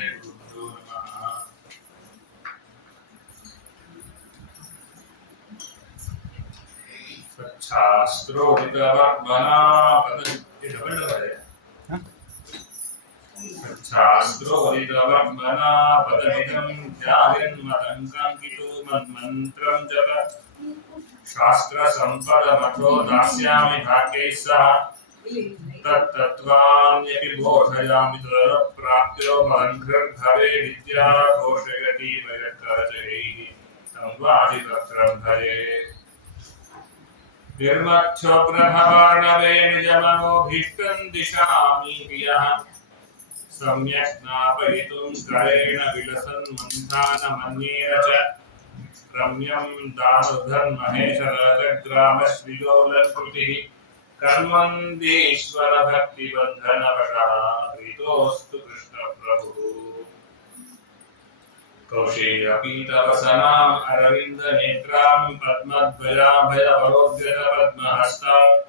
गुरुभ्यो नमः। शास्त्रोदितवर्मणा शास्त्रोदितवर्मणा पदमिदं ध्यायन्मदङ्काङ्कितो मन्मन्त्रं जप शास्त्रसम्पदमथो दास्यामि भाग्यैः सह तत्तत्त्वान्यपि बोधयामि तदप्राप्यो मदङ्घ्रिर्भवे विद्या घोषयति वयत्करचरैः संवादिपत्रं भजे निर्मथ्योग्रभवर्णवे निजमनोभीष्टं दिशामि प्रियः सम्यक् ज्ञापयितुं करेण विलसन् मन्थानमन्येन च रम्यं दामोदरमहेशरथग्रामश्रीलोलकृतिः कर्मन्दीश्वरभक्तिबन्धनवशः प्रीतोऽस्तु कृष्णप्रभुः कौशेयपीतवसनाम् अरविन्दनेत्रां पद्मद्वयाभयवरोद्यतपद्महस्ताम्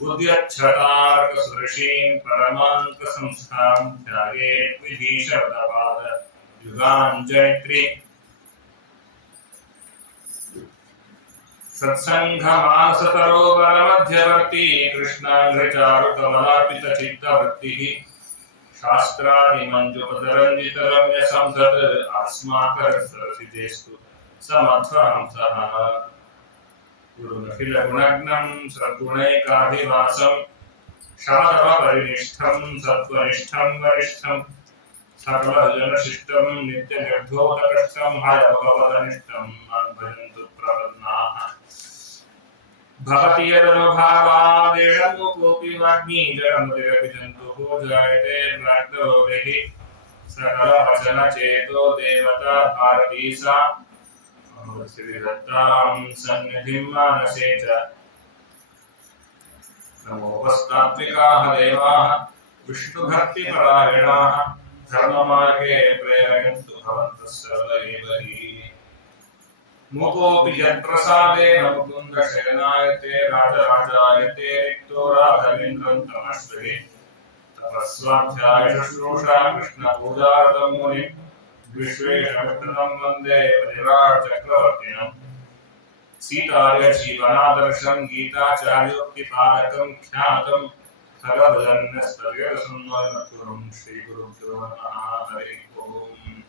उद्यच्छतार्कसदृशीं परमान्तसंस्थां ध्यायेत् विधीशरदपाद युगाञ्जयित्री सत्सङ्गमानसतरोवरमध्यवर्ती कृष्णाङ्घ्रिचारुकमलार्पितचित्तवृत्तिः शास्त्रादिमञ्जुपदरञ्जितरम्यसंसत् अस्माकरसरसिजेस्तु समध्वहंसः गुरुमखिलगुणज्ञं सद्गुणैकाधिवासं शमदमपरिनिष्ठं सत्त्वनिष्ठं वरिष्ठं सकलजनशिष्टं नित्यनिर्धोतकष्टं हयभवदनिष्टं मद्भजन्तु प्रपन्नाः भवति यदनुभावादेडमुकोऽपि वाग्मीजडमुदिरपि जन्तुः जायते प्राग्दवोभिः सकलवचनचेतो देवता भारती सा श्रीदत्तां सन्निधिं मानसे च नमोपस्तात्विकाः देवाः विष्णुभक्तिपरायणाः धर्ममार्गे प्रेरयन्तु भवन्तः सर्व एव हि मुकोऽपि यत्प्रसादेन मुकुन्दशयनायते राजराजायते रिक्तो राघवेन्द्रं तमश्रुहि तपस्वाध्यायशुश्रूषा कृष्णपूजारतं मुनिं विश्वेशमित्रं वन्दे परिवारचक्रवर्तिनं सीतार्यजीवनादर्शं गीताचार्योक्तिपादकं ख्यातं सर्वजन्यस्तर्यसंवरणकुरुं श्रीगुरुभ्यो नमः हरिः ओम्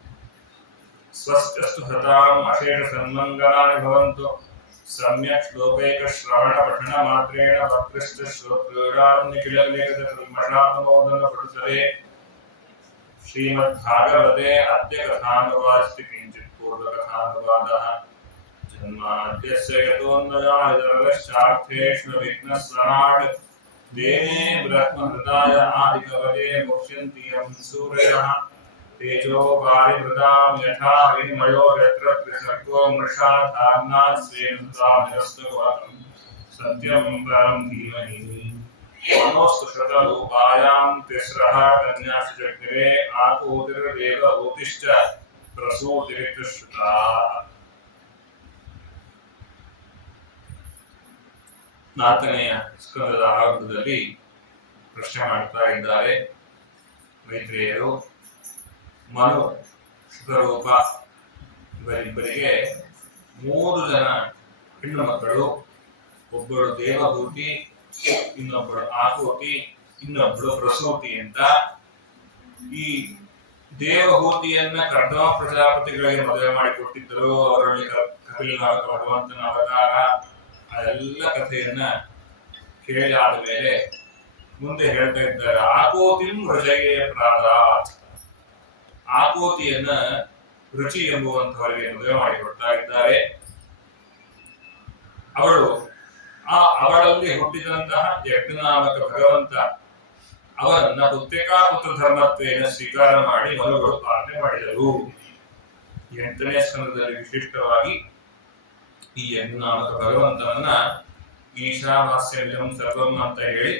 स्वस्त्यस्तु हताम् अशेषसन्मङ्गलानि भवन्तु सम्यक् श्लोकैकश्रवणपठनमात्रेण वक्तृश्च श्रोत्रीणां निखिललेखकल्मषापमोदनपटुतले श्रीमद्भागवते अद्य कथानुवादस्ति किञ्चित् पूर्वकथानुवादः जन्माद्यस्य यतोऽन्वयादितरश्चार्थेष्वविघ्नस्वराट् देने ब्रह्महृदाय आदिकवये मुह्यन्ति यं सूरयः तेजो वारिवृतां यथा विनिमयो यत्र त्रिसर्गो मृषा धाम्ना स्वेन सदा निरस्तकुहकं सत्यं परं धीमहि नमोऽस्तु शतरूपायां तिस्रः कन्यासुचक्रे आपूतिर्देवहूतिश्च प्रसूतिरितुश्रुताः ನಾಲ್ಕನೆಯ ಸ್ಕಂದದ ಆರಂಭದಲ್ಲಿ ಪ್ರಶ್ನೆ ಮಾಡ್ತಾ ಇದ್ದಾರೆ ಮೈತ್ರೇಯರು. ಮನು ಶುಕರೂಪ ಇವರಿಬ್ಬರಿಗೆ 3 ಜನ ಹೆಣ್ಣು ಮಕ್ಕಳು. ಒಬ್ಬಳು ದೇವಹೂತಿ, ಇನ್ನೊಬ್ಬಳು ಆಕೂತಿ, ಇನ್ನೊಬ್ಬಳು ಪ್ರಸೂತಿ ಅಂತ. ಈ ದೇವಹೂತಿಯನ್ನ ಕರ್ದಮ ಪ್ರಜಾಪತಿಗಳಿಗೆ ಮದುವೆ ಮಾಡಿಕೊಟ್ಟಿದ್ದರು. ಅವರಲ್ಲಿ ಕಪಿಲನಾಮಕ ಭಗವಂತನ ಅವತಾರ, ಅದೆಲ್ಲ ಕಥೆಯನ್ನ ಕೇಳಿ ಆದ ಮೇಲೆ ಮುಂದೆ ಹೇಳ್ತಾ ಇದ್ದಾರೆ, ಆಕೋತಿಂ ರುಚಯೇ ಪ್ರಾದಾತ್. ಆಕೋತಿಯನ್ನ ರುಚಿ ಎಂಬುವಂತವರಿಗೆ ಮದುವೆ ಮಾಡಿಕೊಡ್ತಾ ಇದ್ದಾರೆ. ಅವಳಲ್ಲಿ ಹುಟ್ಟಿದಂತಹ ಯಜ್ಞನಾಮಕ ಭಗವಂತ ಅವರನ್ನ ಪುತ್ರಿಕಾ ಪುತ್ರ ಧರ್ಮತ್ವೇನ ಸ್ವೀಕಾರ ಮಾಡಿ ಮನುಗಳು ಪಾಲನೆ ಮಾಡಿದರು. 8ನೇ ಸ್ಕಂದದಲ್ಲಿ ವಿಶಿಷ್ಟವಾಗಿ ಈ ಯಜ್ಞನಾಮಕ ಭಗವಂತನನ್ನ ಈಶಾವಾಸ್ಯಂ ಸರ್ವಂ ಅಂತ ಹೇಳಿ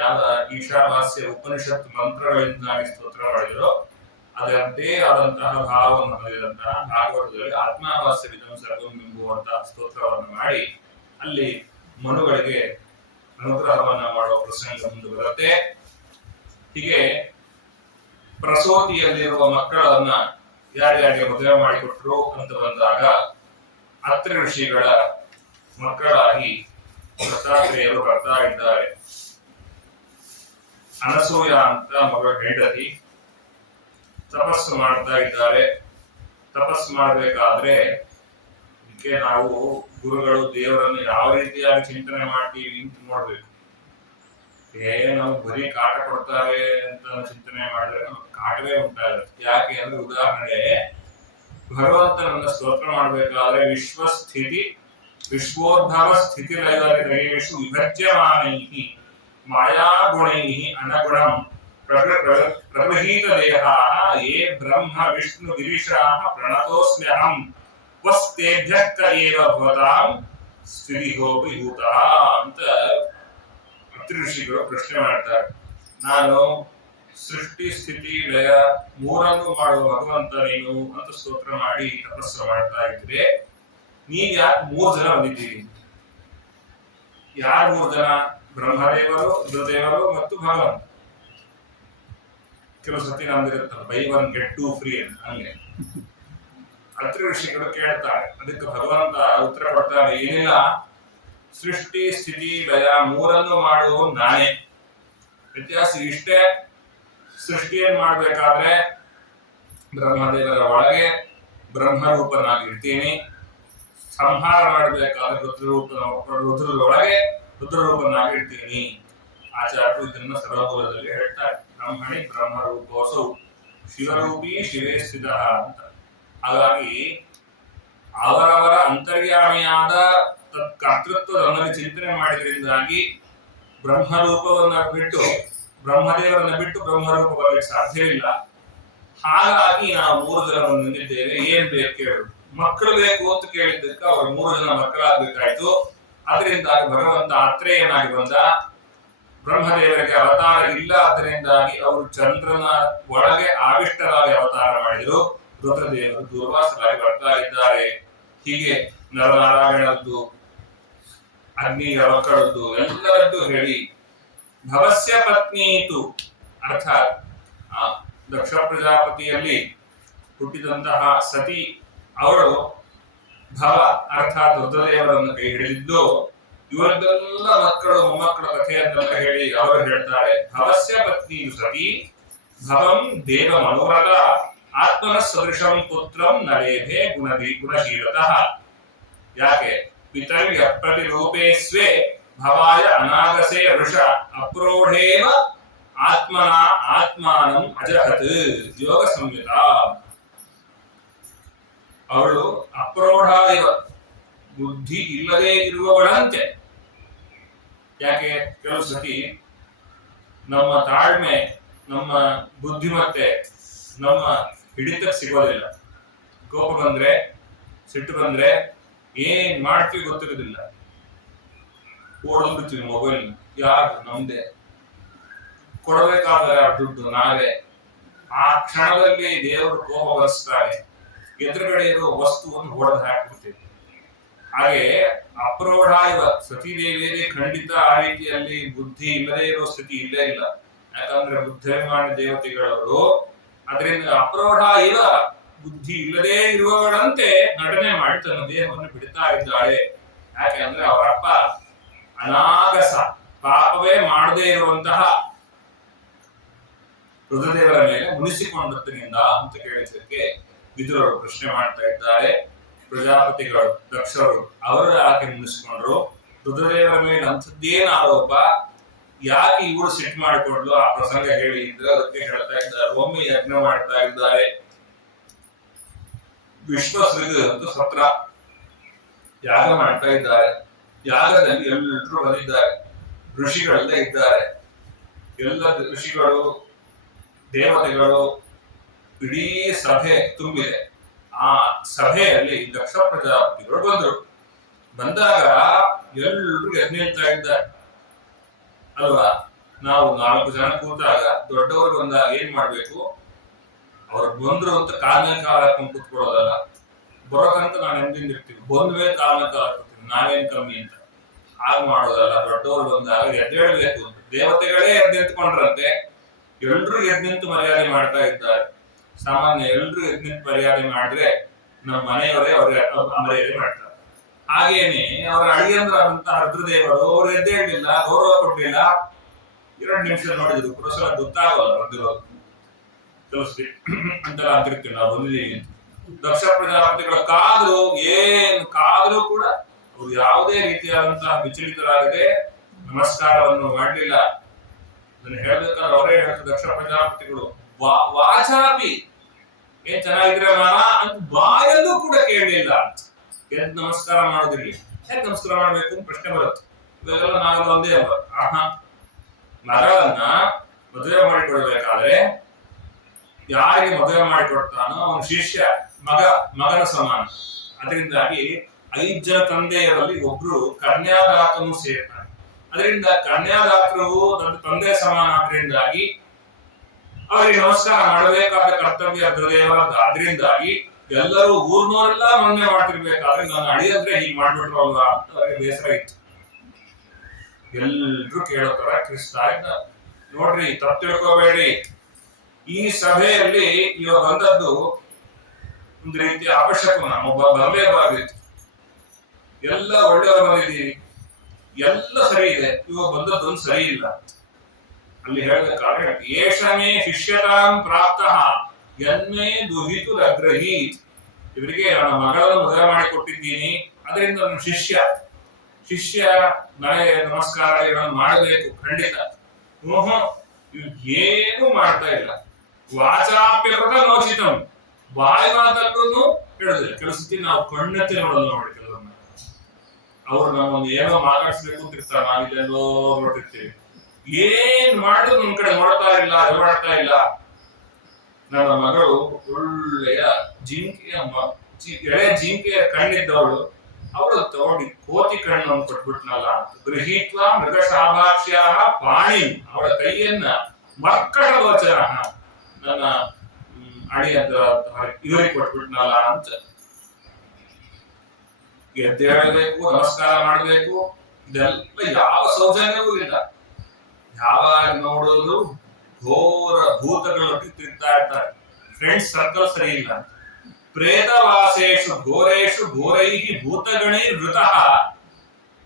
ಯಾವ ಈಶಾವಾಸ್ಯ ಉಪನಿಷತ್ ಮಂತ್ರಗಳಿಂದಾಗಿ ಸ್ತೋತ್ರ ಮಾಡಿದರೋ ಅದರದ್ದೇ ಆದಂತಹ ಭಾವವನ್ನು ಹೊಂದಿದಂತಹ ಭಾಗವತದಲ್ಲಿ ಆತ್ಮಾವಾಸ್ಯವಿದಂ ಸರ್ವಂ ಎಂಬುವಂತಹ ಸ್ತೋತ್ರವನ್ನು ಮಾಡಿ ಅಲ್ಲಿ ಮನುಗಳಿಗೆ ಅನುಗ್ರಹವನ್ನ ಮಾಡುವ ಪ್ರಸಂಗ ಮುಂದೆ ಬರುತ್ತೆ. ಹೀಗೆ ಪ್ರಸೂತಿಯಲ್ಲಿರುವ ಮಕ್ಕಳನ್ನ ಯಾರ್ಯಾರಿಗೆ ಮದುವೆ ಮಾಡಿಕೊಟ್ರು ಅಂತ ಬಂದಾಗ ಅತ್ರಿ ಋಷಿಗಳ ಮಕ್ಕಳಾಗಿ ದತ್ತಾತ್ರೇಯರು ಬರ್ತಾ ಇದ್ದಾರೆ. ಅನಸೂಯ ಅಂತ ಮಗಳ ಹೆಂಡತಿ ತಪಸ್ಸು ಮಾಡ್ತಾ ಇದ್ದಾರೆ. ತಪಸ್ಸು ಮಾಡಬೇಕಾದ್ರೆ ಇದಕ್ಕೆ ನಾವು ಗುರುಗಳು ದೇವರನ್ನು ಯಾವ ರೀತಿಯಾಗಿ ಚಿಂತನೆ ಮಾಡ್ತೀವಿ ಅಂತ ನೋಡ್ಬೇಕು. ನಾವು ಬರೀ ಕಾಟ ಕೊಡ್ತಾರೆ ಅಂತ ಚಿಂತನೆ ಮಾಡಿದ್ರೆ ನಮ್ಗೆ ಕಾಟವೇ ಉಂಟಾಗುತ್ತೆ. ಯಾಕೆ ಅಂದ್ರೆ ಉದಾಹರಣೆ, ಭಗವಂತನನ್ನ ಸ್ತೋತ್ರ ಮಾಡಬೇಕಾದ್ರೆ ವಿಶ್ವೋದ್ಭವ ಸ್ಥಿತಿ ಲಯೇಷು ವಿಭಜ್ಯಮಾನೈಹಿ ಮಾಯಾ ಗುಣೈಹಿ ಅನಗುಣಂ ಪ್ರಗೃಹೀತ ದೇಹಾಃ ಯೇ ಬ್ರಹ್ಮ ವಿಷ್ಣು ಗಿರೀಶಾಃ ಪ್ರಣತೋಸ್ಮ್ಯಹಂ ವಸ್ತೇಭ್ಯಶ್ಚ ಏವ ಭವತಾಂ ಸ್ಥಿತಿಹೋಪಯೂತಃ ಅಂತ ಅತ್ರಿ ಋಷಿಗಳು ಪ್ರಶ್ನೆ ಮಾಡ್ತಾರೆ. ನಾನು ಸೃಷ್ಟಿ ಸ್ಥಿತಿ ಲಯ ಮೂರನ್ನು ಮಾಡುವ ಭಗವಂತ ನೀನು ಅಂತ ಸ್ತೋತ್ರ ಮಾಡಿ ತಪಸ್ಸು ಮಾಡ್ತಾ ಇದ್ರೆ ನೀವ್ ಯಾಕೆ 3 ಜನ ಬಂದಿದ್ದೀರಿ? ಯಾರು 3 ಜನ? ಬ್ರಹ್ಮದೇವರು, ರುದ್ರದೇವರು ಮತ್ತು ಭಗವಂತ. ಕೆಲವು ಸತಿ ನಮ್ದಿರುತ್ತಲ್ಲ ಬೈ 1 get 2 ಫ್ರೀ ಅಂತ, ಹಂಗೆ ಅತ್ರಿ ಋಷಿಗಳು ಕೇಳ್ತಾರೆ. ಅದಕ್ಕೆ ಭಗವಂತ ಉತ್ತರ ಕೊಡ್ತಾರೆ, ಏನಿಲ್ಲ, ಸೃಷ್ಟಿ ಸ್ಥಿತಿ ಲಯ ಮೂರನ್ನು ಮಾಡುವ ನಾನೇ. ವ್ಯತ್ಯಾಸ ಇಷ್ಟೇ, ಸೃಷ್ಟಿಯನ್ನು ಮಾಡಬೇಕಾದ್ರೆ ಬ್ರಹ್ಮದೇವರ ಒಳಗೆ ಬ್ರಹ್ಮರೂಪನಾಗಿರ್ತೀನಿ, ಸಂಹಾರ ಮಾಡಬೇಕಾದ್ರೆ ರುದ್ರರೊಳಗೆ ರುದ್ರರೂಪನಾಗಿರ್ತೀನಿ. ಆಚಾರ್ಯರು ಇದನ್ನ ಸರ್ವಮೂಲದಲ್ಲಿ ಹೇಳ್ತಾರೆ. ಬ್ರಹ್ಮಣಿ ಬ್ರಹ್ಮರೂಪೋಸೌ ಶಿವರೂಪಿ ಶಿವೇ ಸ್ಥಿತ ಅಂತ. ಹಾಗಾಗಿ ಅವರವರ ಅಂತರ್ಯಾಮಿಯಾದ ಕರ್ತೃತ್ವದಲ್ಲಿ ಚಿಂತನೆ ಮಾಡಿದ್ರಿಂದಾಗಿ ಬ್ರಹ್ಮರೂಪವನ್ನ ಬಿಟ್ಟು ಬ್ರಹ್ಮದೇವರನ್ನ ಬಿಟ್ಟು ಬ್ರಹ್ಮರೂಪ ಬರಲಿಕ್ಕೆ ಸಾಧ್ಯವಿಲ್ಲ. ಹಾಗಾಗಿ ನಾವು 3 ಜನ ನಿಂತಿದ್ದೇವೆ. ಏನ್ ಬೇಕು ಕೇಳು? ಮಕ್ಕಳು ಬೇಕು ಅಂತ ಕೇಳಿದ್ದಕ್ಕೆ ಅವರು 3 ಜನ ಮಕ್ಕಳಾಗಬೇಕಾಯ್ತು. ಅದರಿಂದಾಗಿ ಭಗವಂತ ಅತ್ರೇಯನಾಗಿ ಬಂದ. ಬ್ರಹ್ಮದೇವರಿಗೆ ಅವತಾರ ಇಲ್ಲ, ಅದರಿಂದಾಗಿ ಅವರು ಚಂದ್ರನ ಒಳಗೆ ಆವಿಷ್ಟರಾಗಿ ಅವತಾರ ಮಾಡಿದರು. ರುದ್ರದೇವರು ದುರ್ವಾಸರಾಗಿ ಬರ್ತಾ ಇದ್ದಾರೆ. ಹೀಗೆ ನರನಾರಾಯಣದ್ದು, ಅಗ್ನಿಯ ಮಕ್ಕಳದ್ದು ಎಲ್ಲರದ್ದು ಹೇಳಿ ಭವಸ್ಯ ಪತ್ನೀತು ಅರ್ಥಾತ್ ದಕ್ಷ ಪ್ರಜಾಪತಿಯಲ್ಲಿ ಹುಟ್ಟಿದಂತಹ ಸತಿ ಅವಳು ಭವ ಅರ್ಥಾತ್ ರುದ್ರದೇವರನ್ನು ಕೈ ಹಿಡಿದಿದ್ದು. ಇವರದ್ದೆಲ್ಲ ಮಕ್ಕಳು ಮೊಮ್ಮಕ್ಕಳ ಕಥೆಯನ್ನೆಲ್ಲ ಹೇಳಿ ಅವರು ಹೇಳ್ತಾರೆ, ಭವಸ್ಯ ಪತ್ನಿ ಸತಿ ಭವಂ ದೇವ ಮನೋರಥ ಆತ್ಮನ ಸದೃಶಂ ಪುತ್ರಂ ನರೇಧೆ ಗುಣಶೀಲತಃ. ಯಾಕೆ? ಪಿತರ್ಯ ಪ್ರತಿರೂಪೇ ಸ್ವೇ ಭವಾಯ ಅನಾಗಸೆ ವೃಷ ಅಪ್ರೋಢೇವ ಆತ್ಮನ ಆತ್ಮಾನಂ ಅಜಹತ್ ಯೋಗ ಸಂಹಿತ. ಅವಳು ಅಪ್ರೋಢ ಇವ, ಬುದ್ಧಿ ಇಲ್ಲದೆ ಇರುವವಳಂತೆ. ಯಾಕೆ? ಕೆಲವು ಸತಿ ನಮ್ಮ ತಾಳ್ಮೆ, ನಮ್ಮ ಬುದ್ಧಿಮತ್ತೆ ನಮ್ಮ ಹಿಡಿತಕ್ಕೆ ಸಿಗೋದಿಲ್ಲ. ಕೋಪ ಬಂದ್ರೆ, ಸಿಟ್ಟು ಬಂದ್ರೆ ಏನ್ ಮಾಡ್ತೀವಿ ಗೊತ್ತಿರೋದಿಲ್ಲ. ಓಡೋಗ್ಬಿಡ್ತೀವಿ ಮೊಬೈಲ್. ಯಾರು? ನಮ್ದೇ. ಕೊಡಬೇಕಾದ್ರೆ ದುಡ್ಡು ನಾವೇ. ಆ ಕ್ಷಣದಲ್ಲಿ ದೇವರು ಕೋಪ ಬರೆಸ್ತಾರೆ. ಎದುರುಗಡೆ ಇರೋ ವಸ್ತುವನ್ನು ಹೊಡೆದು ಹಾಕ್ಬಿಡ್ತೀವಿ. ಹಾಗೆ ಅಪ್ರೌಢ ಇವ ಸತೀದೇವಿಯಲ್ಲಿ ಖಂಡಿತ ಆ ರೀತಿಯಲ್ಲಿ ಬುದ್ಧಿ ಇಲ್ಲದೆ ಇರೋ ಸ್ಥಿತಿ ಇಲ್ಲೇ ಇಲ್ಲ. ಯಾಕಂದ್ರೆ ಬುದ್ಧಿಮಾನ ದೇವತೆಗಳವರು ಅದರಿಂದ ಅಪ್ರೌಢ ಇವ ಬುದ್ಧಿ ಇಲ್ಲದೆ ಇರುವವಳಂತೆ ನಟನೆ ಮಾಡಿ ತನ್ನ ದೇಹವನ್ನು ಬಿಡ್ತಾ ಇದ್ದಾಳೆ. ಯಾಕೆ ಅಂದ್ರೆ ಅವರಪ್ಪ ಅನಾಗಸ, ಪಾಪವೇ ಮಾಡದೇ ಇರುವಂತಹ ರುದ್ರದೇವರ ಮೇಲೆ ಮುನಿಸಿಕೊಂಡದ್ರಿಂದ ಅಂತ ಕೇಳಿದ್ದಕ್ಕೆ ವಿದುರರು ಪ್ರಶ್ನೆ ಮಾಡ್ತಾ ಇದ್ದಾರೆ. ಪ್ರಜಾಪತಿಗಳು ದಕ್ಷರು ಅವರು ಯಾಕೆ ಮುನಿಸಿಕೊಂಡ್ರು? ರುದ್ರದೇವರ ಮೇಲೆ ಅಂಥದ್ದೇನು ಆರೋಪ? ಯಾಕೆ ಇವರು ಸಿಟ್ಟು ಮಾಡಿಕೊಂಡ್ಲು? ಆ ಪ್ರಸಂಗ ಹೇಳಿ ಇದ್ರೆ ಅದಕ್ಕೆ ಹೇಳ್ತಾ ಇದ್ದಾರೆ. ಒಮ್ಮೆ ಯಜ್ಞ ಮಾಡ್ತಾ ಇದ್ದಾರೆ. ವಿಶ್ವಸೃಗ ಅಂತ ಸತ್ರ ಯಾಗ ಮಾಡ್ತಾ ಇದ್ದಾರೆ. ಯಾಗದಲ್ಲಿ ಎಲ್ಲರೂ ಬಂದಿದ್ದಾರೆ, ಋಷಿಗಳೆಲ್ಲ ಇದ್ದಾರೆ. ಎಲ್ಲ ಋಷಿಗಳು, ದೇವತೆಗಳು, ಇಡೀ ಸಭೆ ತುಂಬಿದೆ. ಆ ಸಭೆಯಲ್ಲಿ ದಕ್ಷ ಪ್ರಜಾಪತಿಗಳು ಬಂದರು. ಬಂದಾಗ ಎಲ್ಲರೂ ಎದ್ದು ನಿಲ್ತಾ ಇದ್ದಾರೆ ಅಲ್ವಾ? ನಾವು 4 ಜನ ಕೂತಾಗ ದೊಡ್ಡವರು ಬಂದಾಗ ಏನ್ ಮಾಡ್ಬೇಕು? ಅವ್ರು ಬಂದ್ರು ಅಂತ ಕಾಲ ಮೇಲೆ ಕಾಲ ಹಾಕೊಂಡು ಕೂತ್ಕೊಳ್ಳೋದಲ್ಲ. ಬರೋಕಂತ ನಾನು ಎಂದಿಂದ ಇರ್ತೀವಿ, ಬಂದ್ಮೇಲೆ ಕಾಲ ಮೇಲೆ ಕಾಲ ಹಾಕ್ತೀವಿ, ನಾವೇನ್ ಕಮ್ಮಿ ಅಂತ. ಹಾಗೆ ಮಾಡೋದಲ್ಲ. ದೊಡ್ಡವರು ಬಂದಾಗ ಎದ್ದೇಳ್ಬೇಕು ಅಂತ ದೇವತೆಗಳೇ ಎದ್ದು ನಿಂತ್ಕೊಂಡ್ರಂತೆ. ಎಲ್ರು ಎದ್ ನಿಂತು ಮರ್ಯಾದೆ ಮಾಡ್ತಾ ಇದ್ದಾರೆ. ಸಾಮಾನ್ಯ ಎಲ್ರು ಎದ್ ನಿಂತು ಮರ್ಯಾದೆ ಮಾಡಿದ್ರೆ ನಮ್ಮ ಮನೆಯವರೇ ಅವ್ರಿಗೆ ಮರ್ಯಾದೆ ಮಾಡ್ತಾರೆ. ಹಾಗೇನೆ ಅವರ ಅಳಿಯಂದ್ರಾದಂತಹ ರುದ್ರದೇವರು ಅವ್ರು ಎದ್ದೇಳಿಲ್ಲ, ಗೌರವ ಕೊಟ್ಟಿಲ್ಲ. 2 ನಿಮಿಷ ನೋಡಿದ್ರು ಪುರುಷರ ಗೊತ್ತಾಗಲ್ಲ ಬಂದಿರೋದು ತಿಳಿಸ್ಲಿ ಅಂತೆಲ್ಲ ಅಂತಿರ್ತೀವಿ ನಾವು ಬಂದಿದ್ದೀವಿ. ದಕ್ಷ ಪ್ರಜಾಪತಿಗಳ ಕಾದ್ರು ಕೂಡ ಅವರು ಯಾವುದೇ ರೀತಿಯಾದಂತಹ ವಿಚಲಿತರಾಗದೆ ನಮಸ್ಕಾರವನ್ನು ಮಾಡಲಿಲ್ಲ. ಅದನ್ನು ಹೇಳ್ಬೇಕಾದ್ರೆ ಅವರೇ ಹೇಳ್ತಾರೆ ದಕ್ಷ ಪ್ರಜಾಪತಿಗಳು ವಾಚಾಪಿ ಏನ್ ಚೆನ್ನಾಗಿದ್ರೆ ಮಾನ ಅಂತ ಬಾಯಲ್ಲೂ ಕೂಡ ಕೇಳಲಿಲ್ಲ. ಎದ್ ನಮಸ್ಕಾರ ಮಾಡೋದಿರ್ಲಿ, ಯಾಕೆ ನಮಸ್ಕಾರ ಮಾಡ್ಬೇಕು ಅಂತ ಪ್ರಶ್ನೆ ಬರುತ್ತೆ. ಇವೆಲ್ಲ ನಾವೆಲ್ಲ ಒಂದೇ ಅಲ್ಲ. ಮಗಳನ್ನ ಮದುವೆ ಮಾಡಿಕೊಡ್ಬೇಕಾದ್ರೆ ಯಾರಿಗೆ ಮದುವೆ ಮಾಡಿಕೊಡ್ತಾನೋ ಅವನ ಶಿಷ್ಯ ಮಗನ ಸಮಾನ. ಅದರಿಂದಾಗಿ 5 ಜನ ತಂದೆಯರಲ್ಲಿ ಒಬ್ರು ಕನ್ಯಾದಾತನು ಸೇರ್ತಾನೆ. ಅದರಿಂದ ಕನ್ಯಾದಾತರು ನನ್ನ ತಂದೆ ಸಮಾನ. ಅದರಿಂದಾಗಿ ಅವರಿಗೆ ನಮಸ್ಕಾರ ಮಾಡಬೇಕಾದ ಕರ್ತವ್ಯ ರುದ್ರದೇವರದ್ದು. ಅದರಿಂದಾಗಿ ಎಲ್ಲರೂ ಊರ್ನವರೆಲ್ಲ ಮೊನ್ನೆ ಮಾಡ್ತಿರ್ಬೇಕಾದ್ರೆ ನನ್ನ ಅಳಿಯಂದ್ರೆ ಹೀಗೆ ಮಾಡ್ಬಿಟ್ರಲ್ವಾ ಅಂತ ಅವರಿಗೆ ಬೇಸರ ಇತ್ತು. ಎಲ್ರು ಕೇಳೋ ತರ ಕ್ರಿಸ್ತಾ ಇದ್ದ. ನೋಡ್ರಿ, ತಪ್ಪು ತಿಳ್ಕೋಬೇಡಿ. ಈ ಸಭೆಯಲ್ಲಿ ಇವಾಗ ಬಂದದ್ದು ಒಂದು ರೀತಿಯ ಅವಶ್ಯಕ. ಒಬ್ಬ ಬರಲೇಬಾರದಿತ್ತು. ಎಲ್ಲ ಒಳ್ಳೆಯವರು ಬಂದಿದ್ದೀವಿ, ಎಲ್ಲ ಸರಿ ಇದೆ, ಇವಾಗ ಬಂದದ್ದೊಂದು ಸರಿ ಇಲ್ಲ. ಅಲ್ಲಿ ಹೇಳ್ಬೇಕಾದ್ರೆ ಏಷಮೇ ಶಿಷ್ಯತಾಂ ಪ್ರಾಪ್ತಃ ಯನ್ಮೇ ದುಹಿತು ಅಗ್ರಹೀತ್. ಇವರಿಗೆ ನನ್ನ ಮಗಳನ್ನು ಮದುವೆ ಮಾಡಿ ಕೊಟ್ಟಿದ್ದೀನಿ, ಅದರಿಂದ ನನ್ನ ಶಿಷ್ಯ ನನಗೆ ನಮಸ್ಕಾರ ಮಾಡಬೇಕು ಖಂಡಿತ. ಏನು ಮಾಡ್ತಾ ಇಲ್ಲ. ವಾಚಾಪ್ಯಕೃತ ನೋಚಿತಂ, ಬಾಯಿ ಮಾತಲ್ಲೂ ಹೇಳುದಿಲ್ಲ. ಕೆಲಸಕ್ಕೆ ನಾವು ಕಣ್ಣೆತ್ತಿ ನೋಡಲ್ಲ ನೋಡಿ. ಕೆಲವೊಮ್ಮೆ ಅವ್ರು ನಮ್ಮನ್ನು ಏನೋ ಮಾತಾಡಿಸ್ಬೇಕು ಅಂತಿರ್ತಾರೆ, ನಾವಿಲ್ಲೆಲ್ಲೋ ನೋಡಿರ್ತೀವಿ. ಏನ್ ಮಾಡಿದ್ರು ನಮ್ ಕಡೆ ನೋಡ್ತಾ ಇಲ್ಲ, ಅದು ಮಾಡ್ತಾ ಇಲ್ಲ. ನನ್ನ ಮಗಳು ಒಳ್ಳೆಯ ಎಳೆ ಜಿಂಕೆಯ ಕಣ್ಣಿದ್ದವಳು, ಅವಳು ತಗೊಂಡು ಕೋತಿ ಕಣ್ಣನ್ನು ಕೊಟ್ಬಿಟ್ನಲ್ಲ. ಗೃಹೀತ್ವ ಮೃಗಶಾಭಾಕ್ಷ್ಯ ಪಾಣಿ, ಅವಳ ಕೈಯನ್ನ ಮಕ್ಕಳ ಗೋಚರ ನನ್ನ ಅಡಿಯಂತ ಇವರಿಗೆ ಕೊಟ್ಬಿಟ್ನಲ್ಲ ಅಂತ. ಎದ್ದೇಳಬೇಕು, ನಮಸ್ಕಾರ ಮಾಡಬೇಕು, ಇದೆಲ್ಲ ಯಾವ ಸೌಜನ್ಯವೂ ಇಲ್ಲ. ಯಾವಾಗ ನೋಡೋದು ಘೋರ ಭೂತಗಳೊಟ್ಟಿಗೆ ತಿರುಗ್ತಾ ಇರ್ತಾರೆ. ಫ್ರೆಂಡ್ಸ್ ಸರ್ಕಲ್ ಸರಿ ಇಲ್ಲ. ಪ್ರೇತವಾಸೇಶು ಘೋರೇಶು ಘೋರೈಹಿ ಭೂತಗಣಿ ವೃತಃ.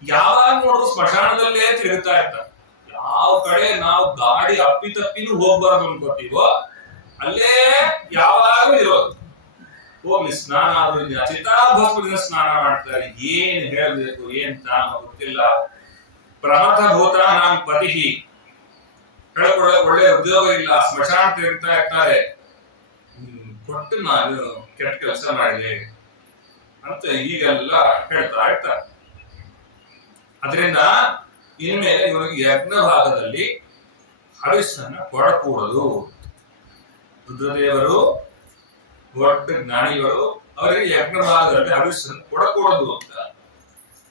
ಯಾವಾಗ ನೋಡೋದು ಸ್ಮಶಾನದಲ್ಲೇ ತಿರುಗ್ತಾ ಇರ್ತಾರೆ. ಯಾವ ಕಡೆ ನಾವು ಗಾಡಿ ಅಪ್ಪಿತಪ್ಪಿನೂ ಹೋಗ್ಬಾರ್ದು ಅನ್ಕೋತೀವೋ ಅಲ್ಲೇ ಯಾವಾಗಲೂ ಇರೋದು. ಹೋಗ್ಲಿ, ಸ್ನಾನ ಆದ್ರೂ ಚಿತಾಭಸ್ಮದಿಂದ ಸ್ನಾನ ಮಾಡ್ತಾರೆ. ಏನ್ ಹೇಳ್ಬೇಕು, ಏನ್ ತಾನು ಗೊತ್ತಿಲ್ಲ. ಪ್ರಮಥ ಭೂತ ನಾನ್ ಪತಿಹಿ, ಹೇಳ್ಕೊಳ್ಳೋಕೆ ಒಳ್ಳೆ ಉದ್ಯೋಗ ಇಲ್ಲ, ಸ್ಮಶಾನ ತಿರುಗ್ತಾ ಇರ್ತಾರೆ. ಕೊಟ್ಟು ನಾನು ಕೆಟ್ಟ ಕೆಲಸ ಮಾಡಿದೆ ಅಂತ ಹೀಗೆಲ್ಲ ಹೇಳ್ತಾ ಇರ್ತಾರೆ. ಅದರಿಂದ ಇನ್ಮೇಲೆ ಇವರಿಗೆ ಯಜ್ಞ ಭಾಗದಲ್ಲಿ ಹವಿಸ್ಸನ್ನ ಕೊಡಕೂಡದು. ರುದ್ರದೇವರು ದೊಡ್ಡ ಜ್ಞಾನಿಗಳು, ಅವರಿಗೆ ಯಜ್ಞ ಭಾಗದಲ್ಲಿ ಹವಿಸ್ಸನ್ನು ಕೊಡಕೂಡದು ಅಂತ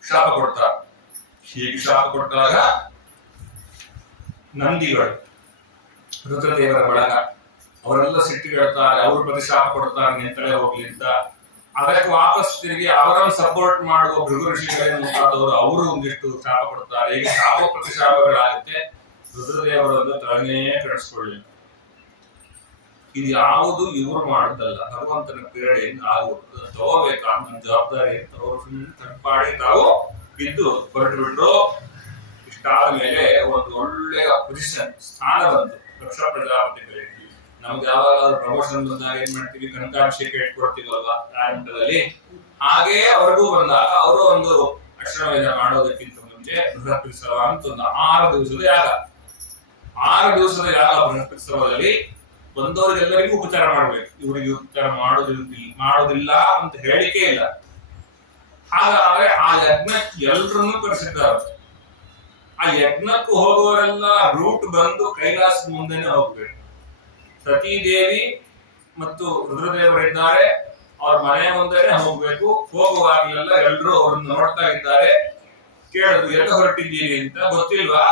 ಶಾಪ ಕೊಡ್ತಾರೆ. ಹೀಗೆ ಶಾಪ ಕೊಟ್ಟಾಗ ನಂದಿಗಳು, ರುದ್ರದೇವರ ಬಳಗ, ಅವರೆಲ್ಲ ಸಿಟ್ಟಿಗೆಳ್ತಾರೆ. ಅವರು ಪ್ರತಿಶಾಪ ಕೊಡ್ತಾರೆ ನಿಂತಲೇ ಹೋಗ್ಲಿ ಅಂತ. ಅದಕ್ಕೆ ವಾಪಸ್ ತಿರುಗಿ ಅವರನ್ನು ಸಪೋರ್ಟ್ ಮಾಡುವ ಭೃಗು ಋಷಿಗಳೇ ಮುಂತಾದವರು ಅವರು ಒಂದಿಷ್ಟು ಶಾಪ ಕೊಡ್ತಾರೆ. ಈಗ ಶಾಪ ಪ್ರತಿಶಾಪಗಳಾಗುತ್ತೆ. ರುದ್ರದೇವರನ್ನು ತಳನೇ ಕೆಡಿಸ್ಕೊಳ್ಳಿಲ್ಲ. ಇದು ಯಾವುದು ಇವರು ಮಾಡುದಲ್ಲ, ಭಗವಂತನ ಪ್ರೇರಣೆಯಿಂದ ಆಗುವುದು. ತಗೋಬೇಕಾದ ನನ್ನ ಜವಾಬ್ದಾರಿ ಅಂತ ಅವರು ಸುಮ್ಮನೆ ತಪ್ಪಾಡಿ ತಾವು ಬಿದ್ದು ಹೊರಟು ಬಿಟ್ರು. ಇಷ್ಟಾದ ಮೇಲೆ ಒಂದು ಒಳ್ಳೆಯ ಪೊಸಿಷನ್, ಸ್ಥಾನ ಬಂತು ದಕ್ಷ ಪ್ರಜಾಪತಿಗಳಿಗೆ. ನಮ್ಗೆ ಯಾವಾಗ ಪ್ರಮೋಷನ್ ಬಂದಾಗ ಏನ್ ಮಾಡ್ತೀವಿ, ಕನಕಾಭಿಷೇಕ ಇಟ್ಕೊಡ್ತೀವಲ್ವಾ ಕಾರಣದಲ್ಲಿ, ಹಾಗೆ ಅವ್ರಿಗೂ ಬಂದಾಗ ಅವರು ಒಂದು ಅಶ್ವಮೇಧ ಮಾಡೋದಕ್ಕಿಂತ ಮುಂಚೆ ಬೃಹಸ್ಪತಿತ್ಸವ ಅಂತ ಒಂದು 6 ದಿವಸದ ಯಾಗ. 6 ದಿವಸದ ಯಾಗ ಬೃಹಸ್ಪತಿತ್ಸವದಲ್ಲಿ ಬಂದವರಿಗೆಲ್ಲರಿಗೂ ಉಪಚಾರ ಮಾಡ್ಬೇಕು. ಇವರಿಗೆ ಉಪಚಾರ ಮಾಡೋದಿಲ್ಲ ಅಂತ ಹೇಳಿಕೆ ಇಲ್ಲ. ಹಾಗಾದ್ರೆ ಆ ಯಜ್ಞಕ್ಕೆ ಎಲ್ರನ್ನೂ ಕರೆಸಿದ್ದಾರೆ. ಆ ಯಜ್ಞಕ್ಕೂ ಹೋಗುವವರೆಲ್ಲ ರೂಟ್ ಬಂದು ಕೈಲಾಸ ಮುಂದೆನೆ ಹೋಗ್ಬೇಕು. ಸತೀದೇವಿ ಮತ್ತು ರುದ್ರದೇವರಿದ್ದಾರೆ, ಅವ್ರ ಮನೆ ಮುಂದೆನೆ ಹೋಗ್ಬೇಕು. ಹೋಗುವಾಗಲೆಲ್ಲ ಎಲ್ರು ಅವ್ರನ್ನ ನೋಡ್ತಾ ಇದ್ದಾರೆ. ಕೇಳಿದ್ರು, ಎಲ್ಲ ಹೊರಟಿದ್ದೀರಿ ಅಂತ. ಗೊತ್ತಿಲ್ವಾ,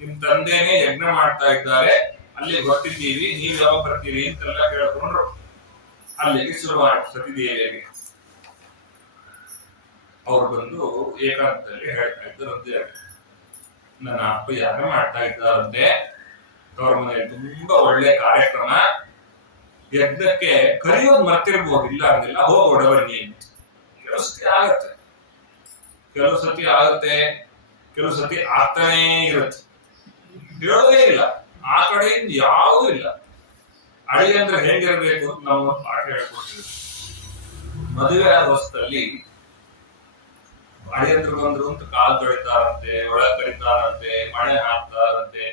ನಿಮ್ ತಂದೆನೇ ಯಜ್ಞ ಮಾಡ್ತಾ ಇದ್ದಾರೆ, ಅಲ್ಲಿ ಗೊತ್ತಿದ್ದೀವಿ, ನೀವ್ ಯಾವಾಗ ಬರ್ತೀರಿ ಅಂತೆಲ್ಲ ಕೇಳ್ಕೊಂಡ್ರು. ಅಲ್ಲಿಗೆ ಶುರುವಾಯ್ತು ಸತೀದೇವಿಗೆ. ಅವ್ರು ಬಂದು ಏಕಾಂತದಲ್ಲಿ ಹೇಳ್ತಾ ಇದ್ದರಂತೆ, ನನ್ನ ಅಪ್ಪ ಯಾಗ ಮಾಡ್ತಾ ಇದ್ದಾರಂತೆ, ಅವ್ರ ಮನೆಯಲ್ಲಿ ತುಂಬಾ ಒಳ್ಳೆ ಕಾರ್ಯಕ್ರಮ, ಯಜ್ಞಕ್ಕೆ ಕರೆಯೋದು ಮರ್ತಿರ್ಬೋದು, ಇಲ್ಲ ಅಂದಿಲ್ಲ, ಹೋಗೋಣ ಬನ್ನಿ. ಕೆಲವು ಸತಿ ಆಗತ್ತೆ, ಕೆಲವು ಸತಿ ಆಗುತ್ತೆ, ಕೆಲವು ಸತಿ ಆಗ್ತಾನೇ ಇರುತ್ತೆ, ಹೇಳೋದೇ ಇಲ್ಲ, ಆ ಕಡೆಯಿಂದ ಯಾವುದೂ ಇಲ್ಲ. ಅಡಿ ಅಂದ್ರೆ ಹೇಗಿರ್ಬೇಕು ಅಂತ ನಾವು ಪಾಠ ಹೇಳ್ಕೊಡ್ತೀವಿ. ಮದುವೆ ಆದ ಹೊಸದಲ್ಲಿ ಅಡಿಯಂದ್ರು ಬಂದ್ರು ಅಂತ ಕಾಲ್ ತೊಳಿತಾರಂತೆ, ಒಳಗ್ ಕರಿತಾರಂತೆ, ಮಣೆ ಹಾಕ್ತಾರಂತೆ.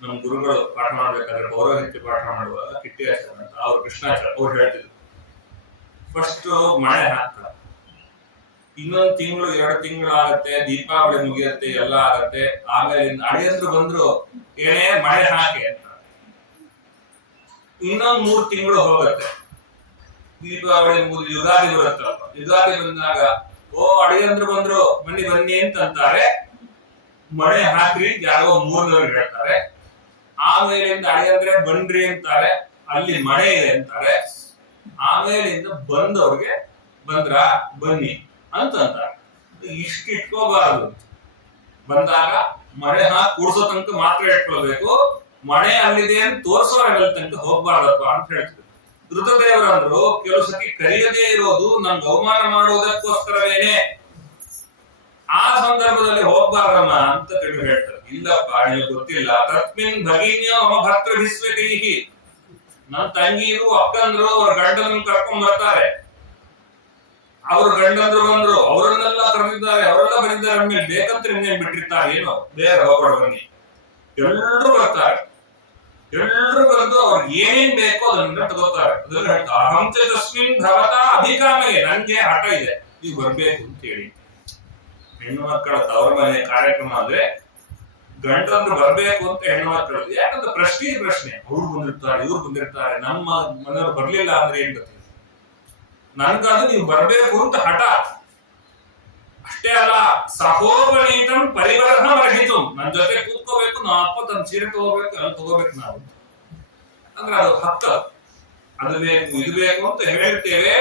ನಮ್ ಗುರುಗಳು ಪಾಠ ಮಾಡ್ಬೇಕಾದ್ರೆ ಪೌರೋಹಿತ್ಯ ಪಾಠ ಮಾಡುವಾಗ ಕಿಟ್ಟಿ ಆಚಾರ್ಯ ಅಂತ ಅವ್ರು ಕೃಷ್ಣಾಚಾರ್ಯ ಅವ್ರು ಹೇಳ್ತಿದ್ರು, ಫಸ್ಟ್ ಮಣೆ ಹಾಕ್ತಾರೆ, ಇನ್ನೊಂದು ತಿಂಗಳು 2 ತಿಂಗಳು ಆಗತ್ತೆ, ದೀಪಾವಳಿ ಮುಗಿಯತ್ತೆ, ಎಲ್ಲ ಆಗತ್ತೆ, ಆಮೇಲೆ ಅಡಿಯಂದ್ರು ಬಂದ್ರು ಏನೇ ಮಣೆ ಹಾಕಿ ಅಂತ. ಇನ್ನೊಂದ್ 3 ತಿಂಗಳು ಹೋಗತ್ತೆ, ದೀಪಾವಳಿ ಮುಗಿದು ಯುಗಾದಿ ಬರುತ್ತಲ್ಲ, ಯುಗಾದಿ ಬಂದಾಗ ಓ ಅಡಿಯಂದ್ರು ಬಂದ್ರು ಬನ್ನಿ ಬನ್ನಿ ಅಂತ ಅಂತಾರೆ, ಮಣೆ ಹಾಕ್ರಿ ಯಾರೋ 3ನವ್ರಿಗೆ ಹೇಳ್ತಾರೆ. ಆಮೇಲಿಂದ ಅಡಿಯಂದ್ರೆ ಬನ್ರಿ ಅಂತಾರೆ, ಅಲ್ಲಿ ಮಣೆ ಇದೆ ಅಂತಾರೆ. ಆಮೇಲಿಂದ ಬಂದವ್ರಿಗೆ ಬಂದ್ರ ಬನ್ನಿ ಅಂತ ಅಂತಾರೆ. ಇಷ್ಟು ಇಟ್ಕೋಬಾರದು, ಬಂದಾಗ ಮಣೆ ಹಾಕಿ ಕೂಡ್ಸೋ ತನಕ ಮಾತ್ರ ಇಟ್ಕೊಳ್ಬೇಕು, ಮಣೆ ಅಲ್ಲಿದೆ ಅಂತ ತೋರ್ಸೋ ತನಕ ಹೋಗ್ಬಾರ್ದಪ್ಪ ಅಂತ ಹೇಳ್ತಿದ್ರು. ಋತುದೇವರಂದ್ರು ಕೆಲವು ಸತಿ ಕರೆಯದೇ ಇರೋದು ನಂಗೆ ಅವಮಾನ ಮಾಡೋದಕ್ಕೋಸ್ಕರವೇನೆ, ಆ ಸಂದರ್ಭದಲ್ಲಿ ಹೋಗ್ಬಾರಮ್ಮ ಅಂತ ತಿಳಿ ಹೇಳ್ತಾರೆ. ಇಲ್ಲಪ್ಪ ನಿಮಗೆ ಗೊತ್ತಿಲ್ಲ, ತಸ್ಮಿನ್ ಭಗಿನ್ಯೋ ಮಮ ಭರ್ತೃ ಭಿಸ್ವತೀಹಿ, ನನ್ನ ತಂಗಿರು ಅಕ್ಕಂದ್ರು ಅವ್ರ ಗಂಡನ ಕರ್ಕೊಂಡ್ ಬರ್ತಾರೆ, ಅವ್ರ ಗಂಡಂದ್ರು ಬಂದ್ರು, ಅವರನ್ನೆಲ್ಲ ಕರೆದಿದ್ದಾರೆ, ಅವರೆಲ್ಲ ಬಂದಿದ್ದಾರೆ ಅಂದ್ಮೇಲೆ ಬೇಕಂತ ಇನ್ನೇನ್ ಬಿಟ್ಟಿರ್ತಾರೆ ಏನೋ, ಬೇರೆ ಹೋಗೋಣ ಬನ್ನಿ, ಎಲ್ಲರೂ ಬರ್ತಾರೆ. ಎಲ್ಲರೂ ಬಂದು ಅವ್ರಿಗೆ ಏನೇನ್ ಬೇಕೋ ಅದನ್ನ ತಗೋತಾರೆ. ಅದನ್ನ ಹೇಳ್ತಾರೆ ಅಹಂ ಚ ತಸ್ಮಿನ್ ಭವತಾ ಅಭಿಕಾಮಯೇ, ನನ್ಗೆ ಹಠ ಇದೆ ನೀವು ಬರ್ಬೇಕು ಅಂತ ಹೇಳಿ. ಹೆಣ್ಣು ಮಕ್ಕಳ ತವರ ಮನೆ ಕಾರ್ಯಕ್ರಮ ಅಂದ್ರೆ ಗಂಡಂದ್ರು ಬರ್ಬೇಕು ಅಂತ ಹೆಣ್ಣು ಮಕ್ಕಳು, ಯಾಕಂದ್ರೆ ಪ್ರಶ್ನೆ, ಅವ್ರು ಬಂದಿರ್ತಾರೆ, ಇವ್ರು ಬಂದಿರ್ತಾರೆ, ನಮ್ಮ ಮನೆಯವ್ರು ಬರ್ಲಿಲ್ಲ ಅಂದ್ರೆ ಏನ್ ಗೊತ್ತಿಲ್ಲ, ನನ್ಗದು ನೀವು ಬರ್ಬೇಕು ಅಂತ ಹಠ. ಅಷ್ಟೇ ಅಲ್ಲ, ಸಹೋಪನೀತಂ ಪರಿವರ್ಧನ ರಹಿತು, ನನ್ನ ಜೊತೆ ಕೂತ್ಕೋಬೇಕು, ನಮ್ಮ ಅಪ್ಪ ತನ್ನ ಸೀರೆ ತಗೋಬೇಕು, ಎಲ್ಲ ತಗೋಬೇಕು ನಾವು, ಅಂದ್ರೆ ಅದು ಹಕ್ಕ, ಅದು ಬೇಕು ಇದು ಬೇಕು ಅಂತ ಹೇಳ್ತೇವೆ.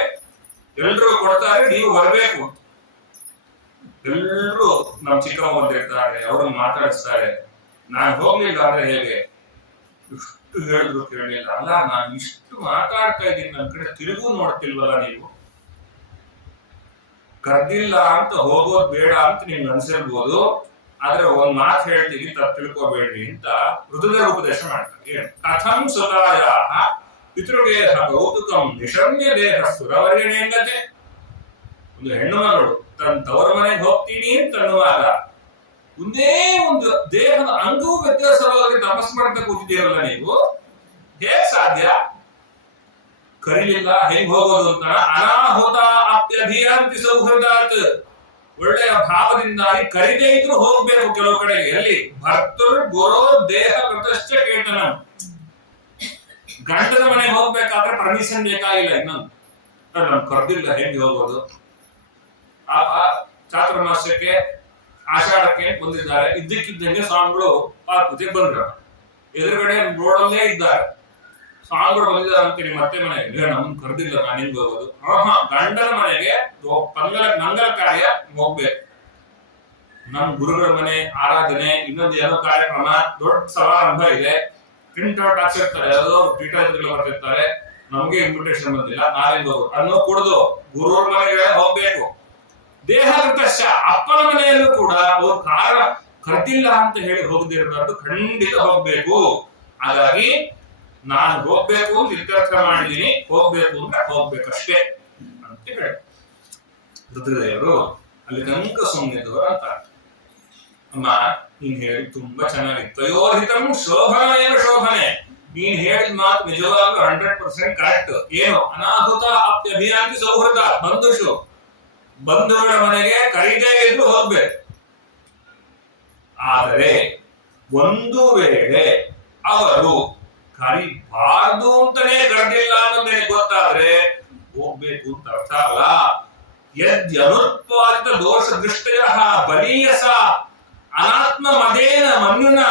ಎಲ್ರು ಕೊಡ್ತಾರೆ, ನೀವು ಬರ್ಬೇಕು. ಎಲ್ರು ನಮ್ ಚಿಕ್ಕಮ್ಮ ಬಂದಿರ್ತಾರೆ, ಅವ್ರನ್ನ ಮಾತಾಡಿಸ್ತಾರೆ. ನಾನು ಹೋಗ್ಲಿಲ್ಲ ಅಂದ್ರೆ ಹೇಗೆ, ಇಷ್ಟು ಹೇಳಿದ್ರು ಕೇಳಲಿಲ್ಲ, ಅಲ್ಲ ನಾನು ಇಷ್ಟು ಮಾತಾಡ್ತಾ ಇದ್ದೀನಿ, ನನ್ನ ಕಡೆ ತಿರುಗು ನೋಡ್ತಿಲ್ವಲ್ಲ ನೀವು, ಕರ್ದಿಲ್ಲ ಅಂತ ಹೋಗೋದು ಬೇಡ ಅಂತ ನಿಮ್ಗೆ ಅನ್ಸಿರ್ಬೋದು, ಆದ್ರೆ ಒಂದ್ ಮಾತು ಹೇಳ್ತೀವಿ ತಪ್ಪು ತಿಳ್ಕೋಬೇಡ್ರಿ ಅಂತ ಋತುದೇವ ಉಪದೇಶ ಮಾಡ್ತಾರೆ. ಏನು ಕಥಂ ಸುತಾಯಾಹ ಪಿತೃಗೇಹ ಕೌತುಕಂ ನಿಶಮ್ಯ ದೇಹ ಸುರವರ್ಯಣೆಂಗತೆ. ಒಂದು ಹೆಣ್ಣು ಮಗಳು ತನ್ನ ತವರ ಮನೆಗೆ ಹೋಗ್ತೀನಿ ಅಂತ ಅನ್ನುವಾಗ ಒಂದೇ ಒಂದು ದೇಹದ ಅಂಗವೂ ವ್ಯತ್ಯಾಸವಾಗಿ ತಪಸ್ ಮಾಡ್ತಾ ಕೂತಿದ್ದೀರಲ್ಲ ನೀವು, ಹೇಗ್ ಸಾಧ್ಯ? ಕರೀಲಿಲ್ಲ ಹೆಂಗ್ ಹೋಗೋದು ಅಂತ. ಅನಾಹುತ ಅಪ್ಯಭಿಯಾಂತಿ ಸೌಹೃದಾತ್, ಒಳ್ಳೆಯ ಭಾವದಿಂದಾಗಿ ಕರಿದೇ ಇದ್ರು ಹೋಗ್ಬೇಕು ಕೆಲವು ಕಡೆಗೆ. ಅಲ್ಲಿ ಭರ್ತೃ ಗುರೋ ದೇಹ ಕೃತಶ್ಚ ಕೇತನ, ಗಂಡನ ಮನೆಗೆ ಹೋಗ್ಬೇಕಾದ್ರೆ ಪರ್ಮಿಷನ್ ಬೇಕಾಗಿಲ್ಲ. ಇನ್ನೊಂದು ನಮ್ ಕರ್ದಿಲ್ಲ ಹೆಂಗ್ ಹೋಗೋದು? ಆ ಚಾತುರ್ಮಾಸ್ಯಕ್ಕೆ ಆಷಾಢಕ್ಕೆ ಬಂದಿದ್ದಾರೆ, ಇದ್ದಕ್ಕಿದ್ದಂಗೆ ಸ್ವಾಮಿಗಳು ಪಾರ್ವತಿಗೆ ಬಂದ್ರು, ಎದುರುಗಡೆ ರೋಡಲ್ಲೇ ಇದ್ದಾರೆ. ಸ್ವಾಮಿಗಳು ಬಂದಿದ್ದಾರೆ ಅಂತೀನಿ ಮತ್ತೆ ಮನೆಗೆ, ನಮ್ಮನ್ ಕರೆದಿಲ್ಲ, ನಾನು ಹೆಂಗ್ ಹೋಗೋದು? ಗಂಡನ ಮನೆಗೆ ಮಂಗಲ ಕಾರ್ಯ ಹೋಗ್ಬೇಕು. ನಮ್ ಗುರುಗಳ ಮನೆ ಆರಾಧನೆ, ಇನ್ನೊಂದು ಏನೋ ಕಾರ್ಯಕ್ರಮ, ದೊಡ್ಡ ಸಮಾರಂಭ ಇದೆ, ಪ್ರಿಂಟ್ ಔಟ್ ಹಾಕ್ಸಿರ್ತಾರೆ, ಯಾವುದೋ ಪೀಠಾಧಿಗಳು ಬರ್ತಿರ್ತಾರೆ, ನಮ್ಗೆ ಇನ್ವಿಟೇಷನ್ ಬಂದಿಲ್ಲ, ನಾಳೆಂದು ಹೋಗೋದು ಅನ್ನೋ ಕುಡ್ದು ಗುರುಗಳ ಮನೆಗೆ ಹೋಗ್ಬೇಕು. ದೇಹ ಕೃತಶ್ಚ, ಅಪ್ಪನ ಮನೆಯಲ್ಲೂ ಕೂಡ ಅವ್ರು ಕರೆದಿಲ್ಲ ಅಂತ ಹೇಳಿ ಹೋಗದಿರಬಾರ್ದು, ಖಂಡಿತ ಹೋಗ್ಬೇಕು. ಹಾಗಾಗಿ ನಾನು ಹೋಗ್ಬೇಕು ಅಂತ ಇತ್ಯರ್ಥ ಮಾಡಿದೀನಿ, ಹೋಗ್ಬೇಕು ಅಂದ್ರೆ ಹೋಗ್ಬೇಕಷ್ಟೇ ಅಂತ ಹೇಳಿ ರುದ್ರದೇವರು ಅಲ್ಲಿ ತನಕ ಸುಮ್ಮನಿದ್ದವರು ಅಂತ. ಅಮ್ಮ ನೀನ್ ಹೇಳಿ ತುಂಬಾ ಚೆನ್ನಾಗಿತ್ತು, ತಯೋಹಿತಂ ಶೋಭನ ಶೋಭನೆ, ನೀನ್ ಹೇಳಿದ ಮಾತು ನಿಜವಾಗ್ಲೂ 100% ಕರೆಕ್ಟ್. ಏನು ಅನಾಹುತ ಅಪ್ಯಭಿಯಾಂತಿ ಸೌಹೃದ, ಬಂಧುಗಳ ಮನೆಗೆ ಕರೀದೇ ಇದ್ರು ಹೋಗ್ಬೇಕು. ಆದರೆ ಒಂದು ವೇಳೆ ಅವರು ಕರಿಬಾರ್ದು ಅಂತಾನೆ ಕರೆದಿಲ್ಲ ಅನ್ನೋದೇ ಗೊತ್ತಾದ್ರೆ ಹೋಗ್ಬೇಕು ಅಂತ ಅರ್ಥ ಅಲ್ಲ. ಯದ್ಯನುತ್ಪಾದಿತ ದೋಷ ದೃಷ್ಟಯ ಬಲೀಯಸ ಅನಾತ್ಮ ಮದೇನ ಮನ್ಯುನ,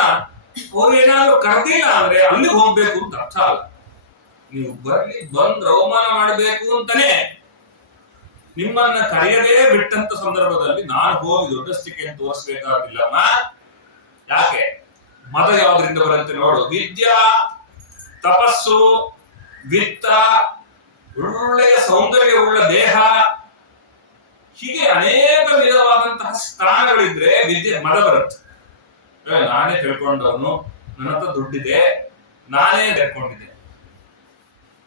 ಅವ್ರು ಏನಾದ್ರು ಕರೆದಿಲ್ಲ ಅಂದ್ರೆ ಅಲ್ಲಿ ಹೋಗ್ಬೇಕು ಅಂತ ಅರ್ಥ ಅಲ್ಲ. ನೀವು ಬಂದ್ರೆ ಅವಮಾನ ಮಾಡಬೇಕು ಅಂತಾನೆ, ನಿಮ್ಮನ್ನ ಕರೆಯದೇ ಬಿಟ್ಟಂತ ಸಂದರ್ಭದಲ್ಲಿ ನಾನು ಹೋಗಿ ದೊಡ್ಡ ಸ್ಥಿತಿಯನ್ನು ತೋರಿಸಬೇಕಾಗಿಲ್ಲಮ್ಮ. ಯಾಕೆ? ಮದ ಯಾವುದರಿಂದ ಬರುತ್ತೆ ನೋಡು. ವಿದ್ಯಾ, ತಪಸ್ಸು, ವಿತ್ತ, ಒಳ್ಳೆಯ ಸೌಂದರ್ಯವುಳ್ಳ ದೇಹ, ಹೀಗೆ ಅನೇಕ ವಿಧವಾದಂತಹ ಸ್ಥಾನಗಳಿದ್ರೆ ಮದ ಬರುತ್ತೆ. ನಾನೇ ತಿಳ್ಕೊಂಡವನು, ನನ್ನ ಹತ್ರ ದುಡ್ಡಿದೆ, ನಾನೇ ತಿಳ್ಕೊಂಡಿದ್ದೆ,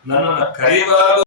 ನನ್ನನ್ನು ಕರಿಬಾರದು